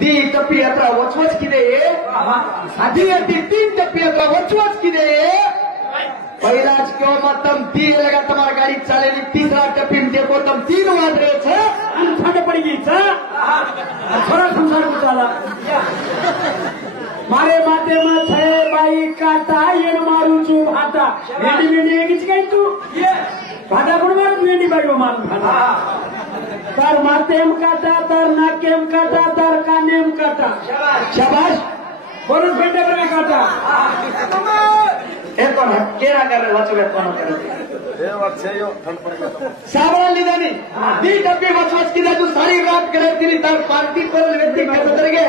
दी टप्पी यात्रा वचवच किदे आधी अड्डी 3 टप्पी यात्रा वचवच किदे पहिलाच क्यों मतम दी लगा तुम्हारा गाड़ी चालेली तीसरा टप्पी में देखो तुम 3 वाज रहे छे ठंड पड़ गई था थोड़ा संसार को चाला मारे माते में थे बाई काटा ये मारू चू भाता मेडी एक गई तू भाटा कोण मारू मेडी बाई मारू भाटा तार मातेम काटा तार नाकेम काटा तार कानेम काटा शाबाश बोनस बेटे पर काटा ए कोण केरा करे वाचवे कोण करे हे वाचयो ठंड पड़ेगा सावळा लिदानी दी टप्पी वचवच किदे तू सारी रात करे तिनी तार पार्टी पर व्यक्ती करत गे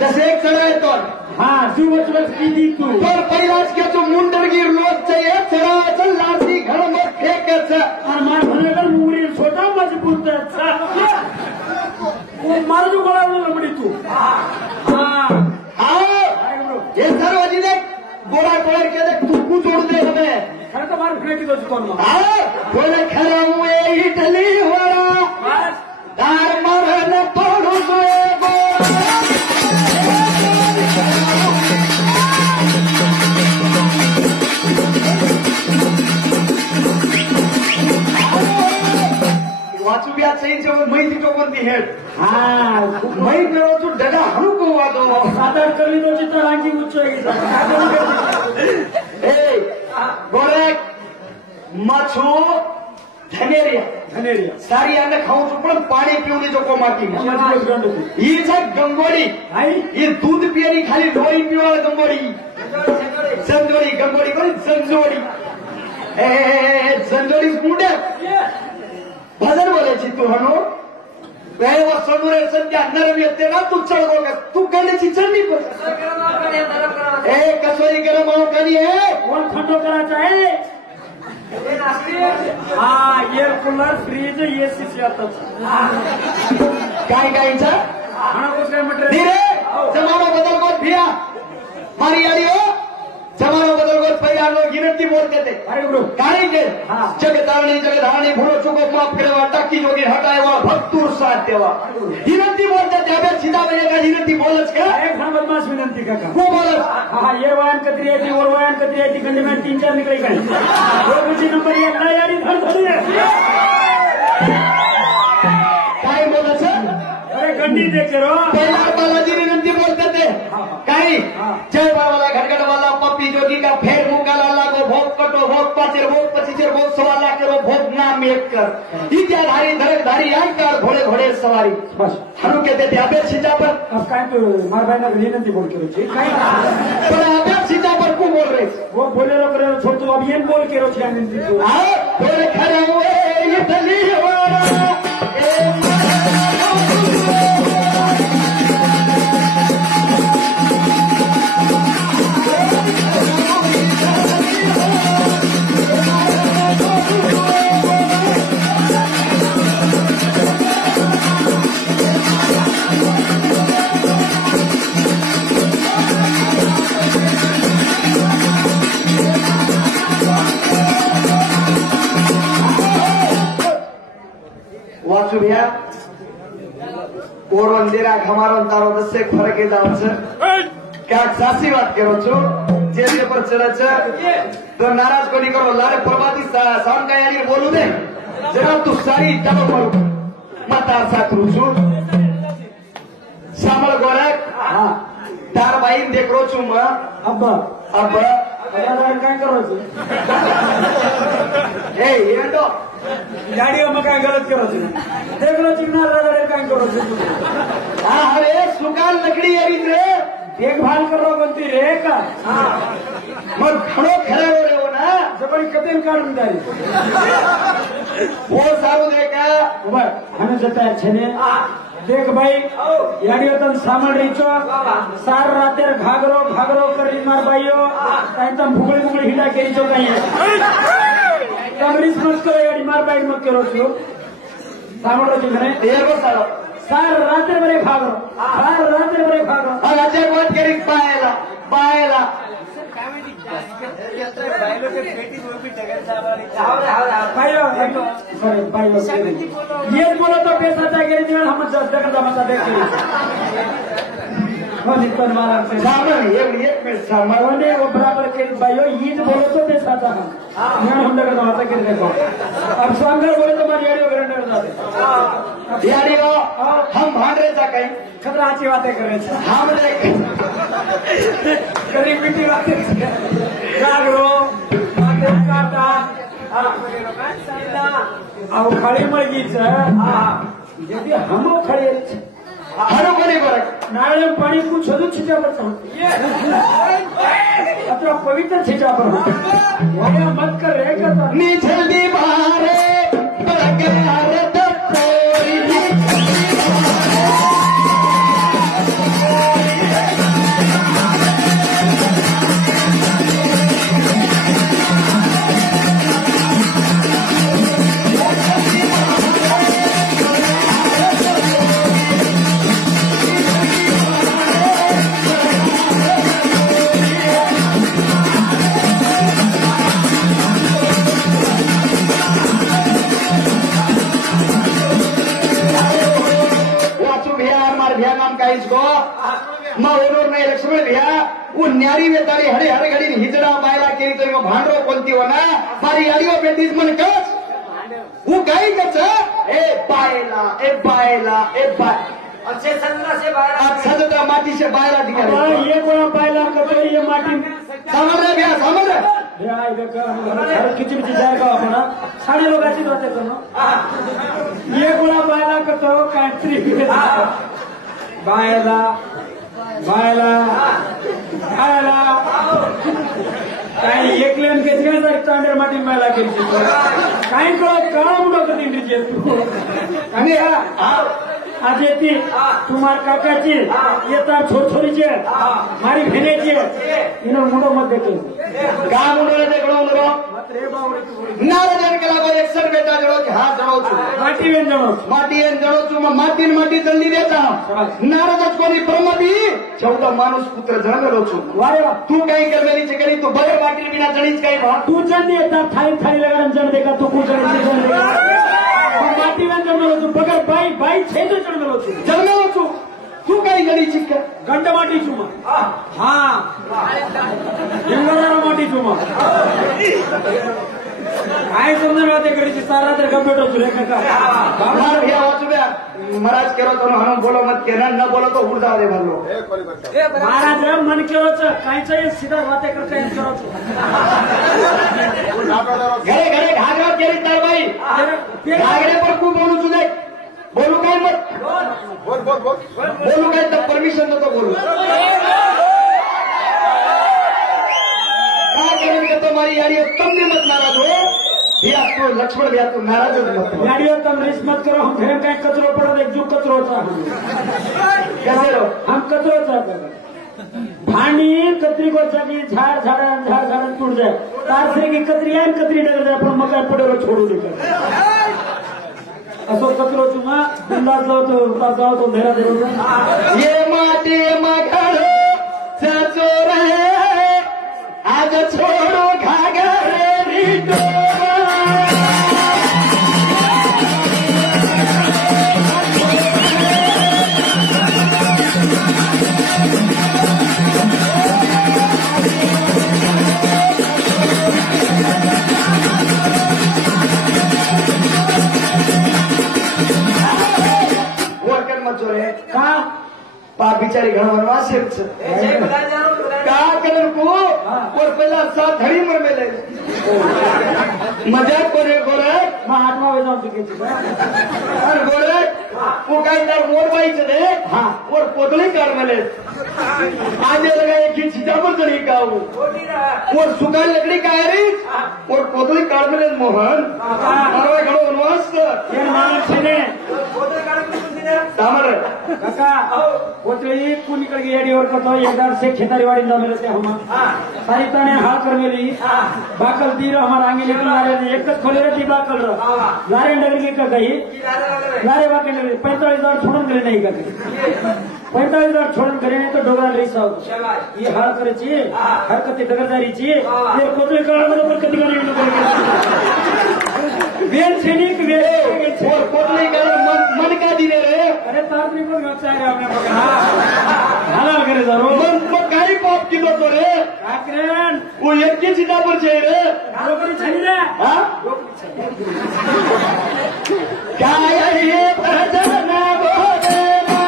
जसे एक चढाय तो हाँ तू वचवच की तू तर पहिलाच के तू मुंडरगीर लोच चाहिए चढावाचं लाठी घर में फेकायचं आणि मार म्हणलं मुंगरी छोटा मजबूत वो मार जो गोळा लंबडी तू हाँ ये सर्व जिने गोळा पकड़ के देख तू कुछ जोड़ दे हमें खरं तर मार फेकी दो कोण बोले खरा हुए इटली होरा दार मरण तोड़ू सोए वाचू भी आज सही जो मई ती टोकन दी हेड हाँ मई करो तू डगा हरु को वादो सादर करी दो चित्र रांगी उच्च ए बोले मछू धनेरिया सारी आने खाऊ छू पण पाणी पिऊनी जो को माटी ही छ गंगोडी ये दूध पियनी खाली डोई पिवाळ गंगोडी संजोडी गंगोडी कोण संजोडी ए संजोडी मुंडे भजन बोलायची तू हनो वेळेवर समोर सध्या नरम येते ना तू चढ बघ तू करण्याची चढणी ए कसोरी गरम हो कधी आहे कोण थंड करायचं आहे हाँ एयर कूलर फ्रीज एसी से आता काय कायचा खाना कुछ काय म्हटलं धीरे जमाना बदल को भिया मारी आली हो जमाना बदल को पहिला लोग गिनती बोलते थे अरे ब्रो काही के जगधारणी भूलो चुको माफ करेवा टाकी जोगी हटाएवा भक्तूर साथ देवा गिनती बोलते थे अबे सीधा भैया का गिनती बोलच का एक खान बदमाश विनंती का वो बोलच हाँ ये वायन कतरी आई थी और वायन कतरी आई थी गंडे में 3-4 निकले गए वो मुझे नंबर 1 ना यारी धर धरी है काय बोलच अरे गंडी देख रो पहिला बालाजी विनंती बोलते थे काही जय बाबाला घटगडवाला पप्पी जोगी का फेर मुकाला लागो भोग कटो भोग पाचेर भोग पचीचेर भोग सवाला करो भोग नाम एक कर इत्याधारी धड़कधारी आयकार घोड़े घोड़े सवारी बस हनु कहते थे अबे सीता पर अब काय तो मार भाई ना विनंती बोल के रोची काय पर अबे सीता पर क्यों बोल रहे वो बोले लोग रे छोड़ तो अब ये बोल के रोची विनंती तो बोले खड़े हुए इटली वाला वाचू भैया और अंधेरा घमारो तारो दसे फरक है दाव छ क्या सासी बात करो छो जेल पर चले छ तो नाराज कोनी करो लारे प्रभाती साउंड का यानी बोलू दे जरा तू सारी डबल मारू मता साथ रुसु श्यामल गोरख हां तार बाईन देख रो छु म अब काय करायचं ए येंडो गाडी मग काय गलत करायचं देख रो चिकना रगडे काय करायचं अरे सुकाल लकड़ी है रे देखभाल करो बनती रे का मग खड़ो खड़ा हो रहे हो ना जबरी कतेल काढून जाईल वो सारू देखा उभा हमें जता है छने देख भाई याडी तन सामल रहीचो सार रातेर घागरो करी मार भाईयो काई तम भुगळी हिडा केरीचो काई तमरीस मत करो याडी मार भाई मत करो छो सामल रहीचो घरे तेरो सारो सार रातेर बरे घागरो और अजय बात करी पायला ये बोलो तो पैसा चाहिए हम जब तक देख नितन महाराज से सामने एक मिनट सामने वो बराबर के भाइयों ईद बोलो तो दे साथा हम मैं हम लगा माता के देखो अब स्वांगर बोले तो मारी यारी वगैरह कर जाते यारी हम भांडरे जा कहीं खतरा अच्छी बातें कर रहे थे हम करीब मिट्टी बातें जागरो बातें करता अब खड़ी मर्जी से यदि हम खड़े हरो बने बर नारायण पानी कुछ हदू छिटा पर अത്ര पवित्र छिटा पर वह मत कर रहे करता नीचे दीवारे बरकरार तोरी लक्ष्मण भैया वो न्यारी में तारी हरे हरे घड़ी हिजड़ा मायला केरी तो भांडरो कोणती होना मारी यारियो बेटीज मन कच वो गाई कच ए बायला अच्छे सजदा से बाहर आज सजदा माटी से बायला दिखा ये कोणा पायला कतो ये माटी समझ रहे भैया समझ रहे भैया इधर किची किची जाएगा अपना सारे लोग ऐसी बातें करो ये कोणा पायला कतो कांट्री बायला बायला बायला काही एक लेन घेतली तर चांडर माटी बायला केली काही कळत काळा मुलं कधी इंग्रजी तू आणि आज येते तुम्हार काकाची येतात छोरछोरीचे मारी भेनेचे इनो मुडो मत देतो का मुडो देखणो मुडो नारदन के लागो 61 बेटा जड़ो हाथ जड़ो छु माटी वेन जड़ो छु माटी जल्दी देता नारद कोनी ब्रह्मदी 14 मानुष पुत्र जन्मेलो छु वारे वा तू काही करमेली छे करी तू बगर माटी बिना जणीच काही वा तू जल्दी येता थाली लगाडन जण देगा तू कुछ जण देगा माटी वेन जन्मेलो छु बगर बाई छे तो जन्मेलो छु तू काही गडी चिक्क गंड माटी छु हां हिंगरारा माटी छु काय समजून राहते करीची सारा तर कम्प्युटर छु रे काका बाबा भैया वाचुब्या महाराज केरो तो हम बोलो मत केना न बोलो तो उड़ जावे भलो महाराज मन केरो छ काई चाहिए सीधा बातें करके करो घरे घाघरा केरी तार भाई घाघरे पर तू बोलू छु देख बोलू काय मत बोलू काय तर परमिशन नको बोलू काय करेंगे तुम्हारी यारी तुमने मत नाराज हो भैया तो लक्ष्मण भैया तो नाराज मत यारियो तुम रिस मत करो हम फिर कहीं कचरो पड़ो एक जो कचरो था कैसे लो हम कचरो था भांडी कतरी को चली झाड़ टूट जाए तार से की कतरी आए कतरी डगर जाए पर मकान पड़े छोड़ू देकर असो कचरो चुमा अंदाज जाओ तो मेरा देखो ये माटी मगर सचो रहे आज छोड़ो घाघरे रीटो का पाप बिचारी घर वनवास का कलर को और पहला साथ धड़ी मर में ले मजाक करे गोरे मैं आत्मा वे जाऊं चुके और गोरे वो कहीं तर मोर भाई चले हाँ और पोतली कार में ले आज लगा एक ही चीजा पर चढ़ी का और सुखाई लकड़ी का है और पोतली कार में ले मोहन और घड़ो वनवास ये मान छने तामर काका पोतली को निकल गई एडी और कतो एक दार से खेतारी वाड़ी ना मिलते हम सारी तने हाल कर मेली बाकल तीर हमारा आगे निकल रहे एक खोले रहती बाकल रो लारे डगर की का गई लारे बाके ने 45,000 छोड़न करे नहीं कर 45,000 छोड़न करे नहीं तो डोगरा रही साहब ये हाल करे छी हरकत डगरदारी छी ये पोतली काल में पर कदी करे वेल सैनिक वेल और पोतली का मन का दिले रे अरे तार नहीं को अच्छा है आपने पकड़ा हलाल करे जरूर मग काही पाप केलं तो रे काकरेन वो एकटी सीधा पर છે रे नोकरी छली रे हा काय हे भजना बोलेला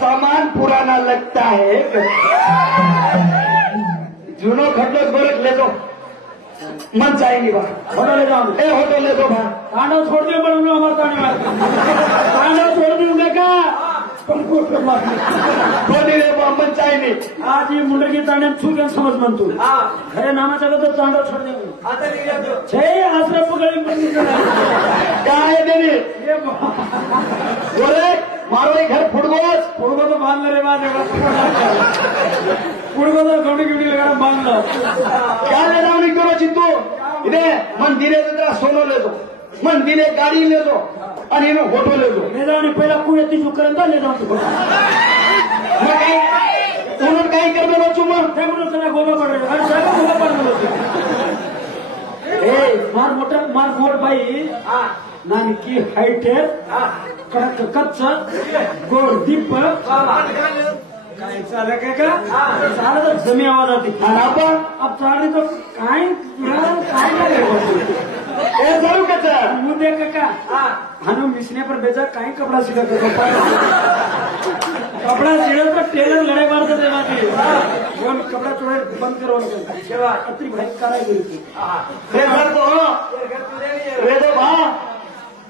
सामान पुराना लगता है जुनो खटलो बरक ले दो मन जाएंगे बाहर होटल ले जाओ होटल ले दो बाहर तांडव छोड़ दे बड़ूंगा हमारे तांडव छोड़ दूंगा का कोणी रे बा मन चाहिए आज ये मुंडे की तांडव छूट समझ मन तू खरे नामाचा तो तांडव छोड़ दे छे आसरा पकड़ी काय देने बोले मारो घर फुटबॉल तो बांध रे बाद फुटबॉल तो गौड़ी गिवड़ी लगा बांध लो क्या ले रहा हूँ क्यों चिंतु इधे मन धीरे धीरे सोनो ले दो मन धीरे गाड़ी ले दो और इन्हें फोटो ले दो ले जाओ पहला कुएं तीजू करंदा ले जाओ मैं कहीं उन्होंने कहीं कर दो चुमा तेरे तेरा गोबा पड़ रहा है सारा गोबा पड़ रहा है मार मोटा मार मोर भाई नानी की हाइट है कड़क कच्चा गोर दीप काय चाले का सारा तो जमी आवाज आती अब चाली तो काय ए जरूर कच्चा मुझे काका हनु मिसने पर बेचा काय कपड़ा सीधा कपड़ा सीधा तो टेलर लड़े मारते थे बाकी वो कपड़ा चोड़े बंद करो अति भाई कराई गई रेदो भा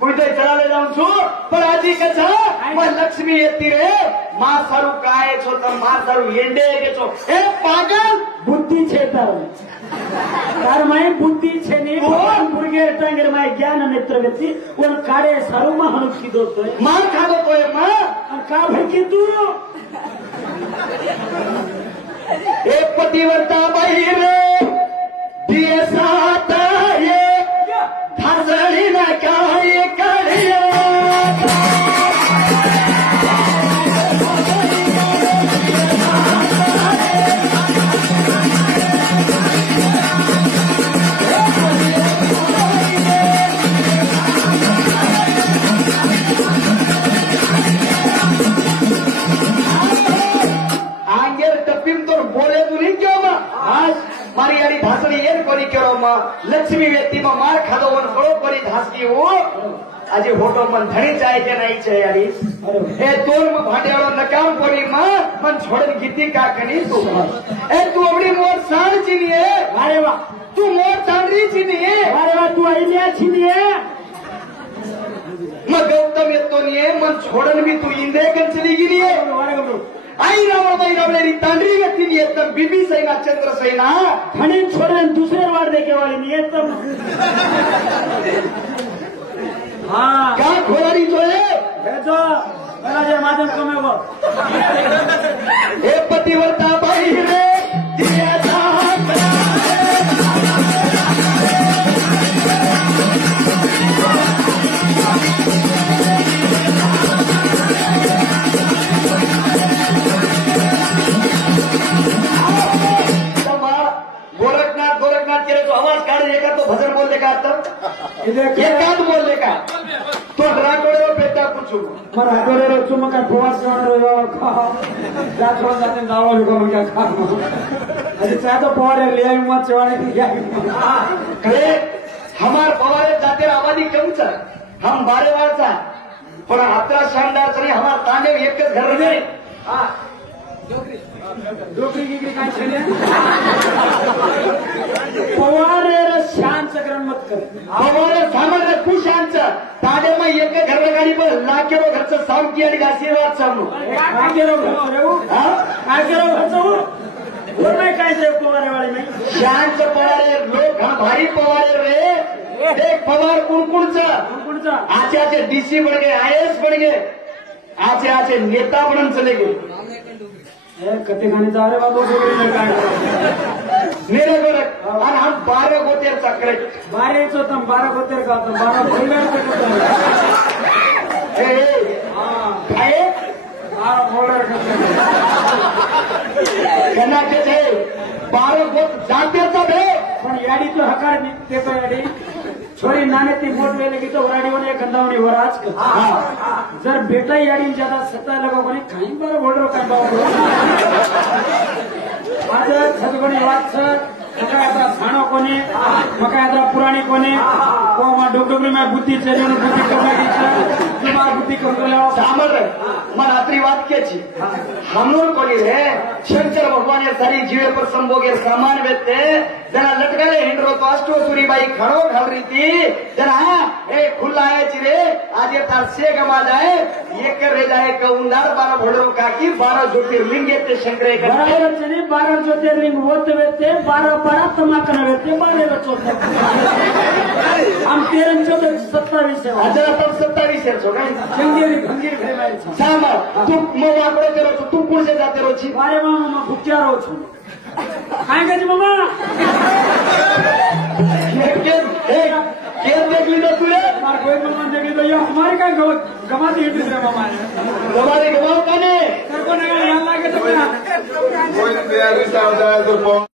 कुठे चला ले जाऊन छू पण आजी कसा मग लक्ष्मी येते रे मा सारू काय छो तर मा सारू येंडे गेचो ए पागल बुद्धि छे तार माय बुद्धि छे नी भगवान मुर्गे टांगर माय ज्ञान नेत्र व्यक्ति उन कारे सारू मा हनु की दोतोय मार खादो तोय मा का भाई की तू एक पतिव्रता बाई रे दिए साथ ये धरजड़ी ना काय करिया मारी आड़ी धासड़ी एन कोनी केरो मा लक्ष्मी व्यक्ति मा मार खादो वन बड़ो कोनी धासकी हो आज फोटो मन धणी चाहे के नहीं चाहे यारी ए तोर में भाटियालो नकाम कोनी मा मन छोड़न गीती का कनी तू ए तू अपनी मोर साण चीनिए अरे वाह तू मोर तांडरी चीनिए अरे वाह तू आईलिया चीनिए म गौतम येतो निये मन छोड़न भी तू इंदे कन चली गिरिए आई रावड़ी तांडरी व्यक्ति नहीं एकदम बीबी सैना चंद्र सैना खड़ी छोड़े दूसरे वार देखे वाली नहीं एकदम हाँ क्या खोलारी तो है भेजो मेरा जय माध्यम कमे वो ए पतिव्रता बाई रे दिया गोरखनाथ के तो आवाज काट देगा तो भजन बोलने का एकांत बोलने का तो राठोडे पेटा कुछ राठोडे चुम्मा का प्रवास राठोड जाते गावा लोग क्या खा अरे चाहे तो पवार ले आई मत चवाने खरे हमार पवारे जाते आबादी कम छ हम बारे वारचा पण आपला शानदार तरी हमार तांडव एकच घर नाही डोकरी गिगरी काय छले पवारे शान सकरण मत कर पवारे सामने खुश शांत ताडे में एक घर गाडी पर लाखेरो घरचं साम की आणि आशीर्वाद सामनो काय केरो रेऊ काय केरो घरचं और नाही काय ते पवारे वाले नाही शांत पवारे लोक हा भारी पवारे रे देख पवार कुणकुणचा पुढचा आचे आचे डीसी बन गए, IAS बन गए, आचे आचे नेता बनून चले गए. कथे गाणे जा रे बाबा काय मेरे गोरख आणि हम 12 गोत्याचा करेक्ट. 12 होता 12 होते का होता 12 भोईगाड काय 12 बोलर त्यांना ते 12 गोत जातेचा भे पण याडीचं हकार ते पण याडी छोरी नाणे ती मोठ वेले की तो वराडीवर एक गंधावणी वराज जर बेटा याडी ज्यादा सत्ता लगा कोणी काही बरं बोल काय बाबा माझं सदगुणी वाच मका आता साणो कोणी मका आता पुराणी कोणी कोमा डोकरी में बुद्धी चरियन बुद्धी करना तुम्हारा बुद्धि कंट्रोल सामर मन रात्रि वाक्य छी हमलोग कोनी रे शंकर भगवान ये सारी जीवे पर संभोगे सामान वेते जना लटकाले हिंडरो तो अष्टो सुरी बाई खड़ो घाल रही थी जना ए खुला है चिरे आज ये तार से गमा जाए ये कर रह जाए कउंदार 12 भोडरो काकी 12 ज्योतिर्लिंग ते शंकरे कर बराबर चने 12 ज्योतिर्लिंग होते वेते 12 बड़ा तमाकन वेते 12 बच्चों हम 13 14 27 है हजार तब 27 है छोड़ा खंगीर भाई सामर तू मो वाकडो तेरो तू कोण से जाते रो छी मारे मामा भुक्या रो छु काय गज मामा के देखली तो तुले मार कोई मामा देखली तो ये हमारे का गमा दी दूसरे मामा हमारे गवाह कने सर को नहीं याद लागे तो कोई तैयारी से आ जाए तो